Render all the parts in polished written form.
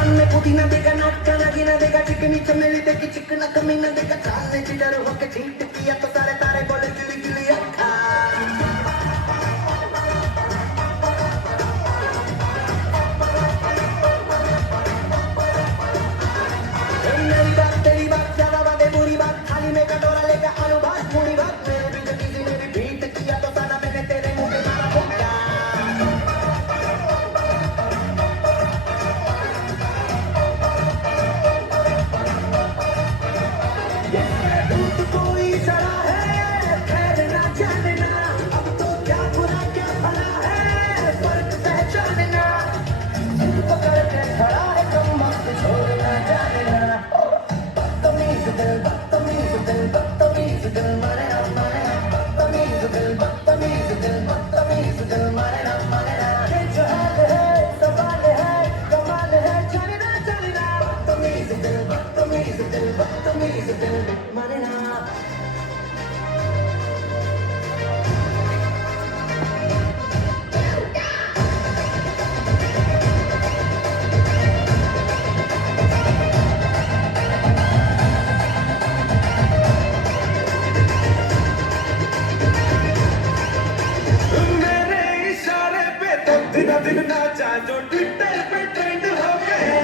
पान में पुदीना देगा, नाटका नागिना देगा, चिकनी चमेली देगी, चिकना कमीना देगा, चालने की डर होके ठीक किया तो सारे तारे बोले गिली गिली अक्खा। मेरी बात तेरी बात ज्यादा बातें बुरी बात, थाली में कटोरा लेकर आलू भात पूरी बात, मेरे भी तो किसी ने भी भीट किया तो साला मैंने तेरे मुंह पे मारा धक्का। कोई सड़ा है खैर ना जानना, अब तो क्या बुरा क्या भला है फर्क पहचानना, पकड़ के खड़ा है कम वक्त छोड़ना जानना। बदतमीज दिल बदतमीज दिल बदतमीज दिल मारे ना मारे ना, बदतमीज दिल बदतमीज दिल बदतमीज दिल मारे ना मारे ना। ये जो है सवाल है कमाल है जानना जानना, बदतमीज दिल बदतमीज दिल बदतमीज दिल मारे ना। मेरे इशारे पे तो दिन दिन नाचा जो ट्विटर पे ट्रेंड हो गया।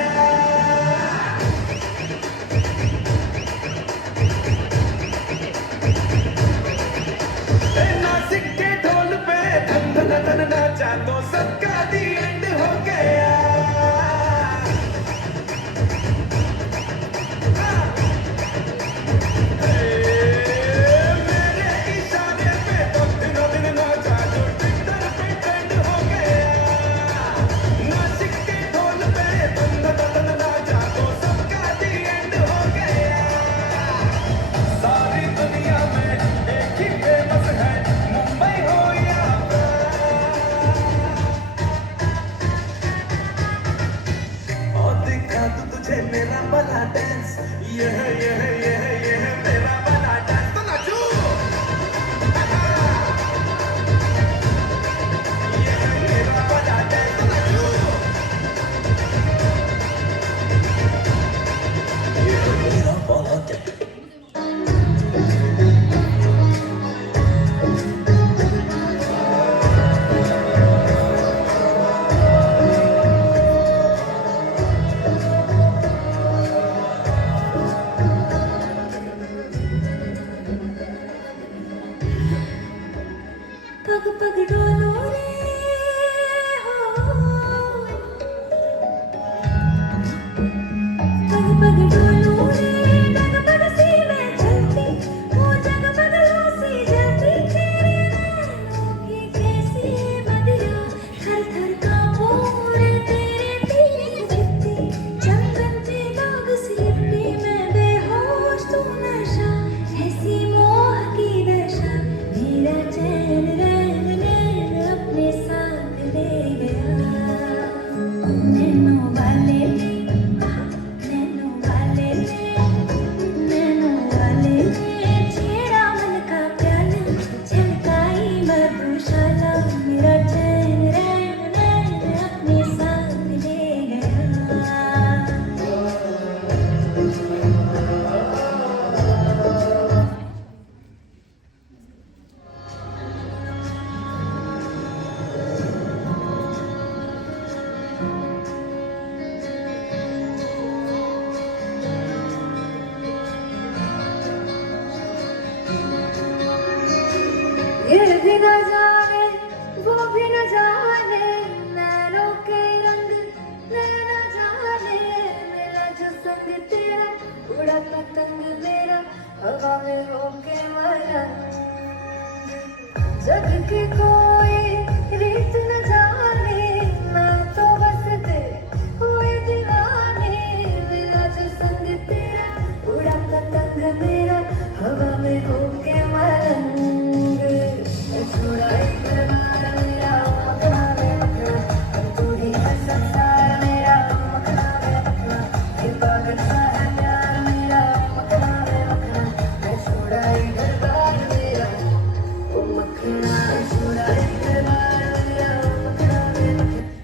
नासिक के ढोल पे धन धन धन नाचा तो सबका दी एंड हो गया। मेरे इशारे पे तो दिनों दिन नाचा जो ट्विटर पे ट्रेंड हो गया। नासिक के ढोल पे धन धन धन नाचा तो सबका दी एंड हो गया। सारी दुनिया में एक ही फेमस है, मुंबई हो या और दिखा दूं तुझे मेरा वाला डांस, ये है मेरा वाला डांस तो नाचो। ये है मेरा वाला डांस तो नाचो। ये है मेरा वाला डांस। पग पग डोलो रे हो, पग पग डोलो रे, डगमग सी मैं चलती हूँ, जगमगलों सी जलती, तेरे नैनों की कैसी मदिरा, थर थर कांपूं रे तेरे पीछे चिपती, चंदन पे दाग सी लिपटी, मैं बेहोश तू नशा, ऐसी मोह की दशा, मेरा चैन रैन नैन अपने साथ ले गया। नैनों वाले ने, नैनों वाले ने, नैनों वाले ने छेड़ा मन का प्याला, छलकाई मधुशाला, मेरा चैन रैन नैन अपने साथ ले गया। ये भी न जाने वो भी न जाने, नैनों के रंग नैना जाने, मेरा जो संग तेरा उड़ा पतंग मेरा, हवा में होके मलंग, जग की कोई रीत न जाने, मैं तो बस तेरे हुए दीवाने, मेरा जो संग तेरा उड़ा पतंग मेरा, हवा में होके मलंग, छोड़ा इकरार मेरा मखना में मखना, तू ही है संसार मेरा मखना में मखना, ये पागल सा है प्यार मेरा मखना में मखना, मैं छोड़ा इकरार मेरा ओ मखना, छोड़ा इकरार मेरा मखना में मखना।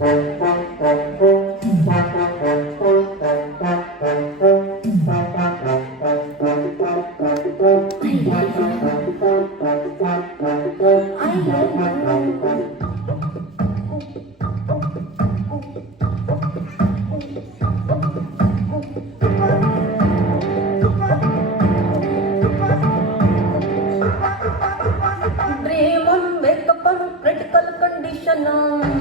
Dream on, wake up on critical condition.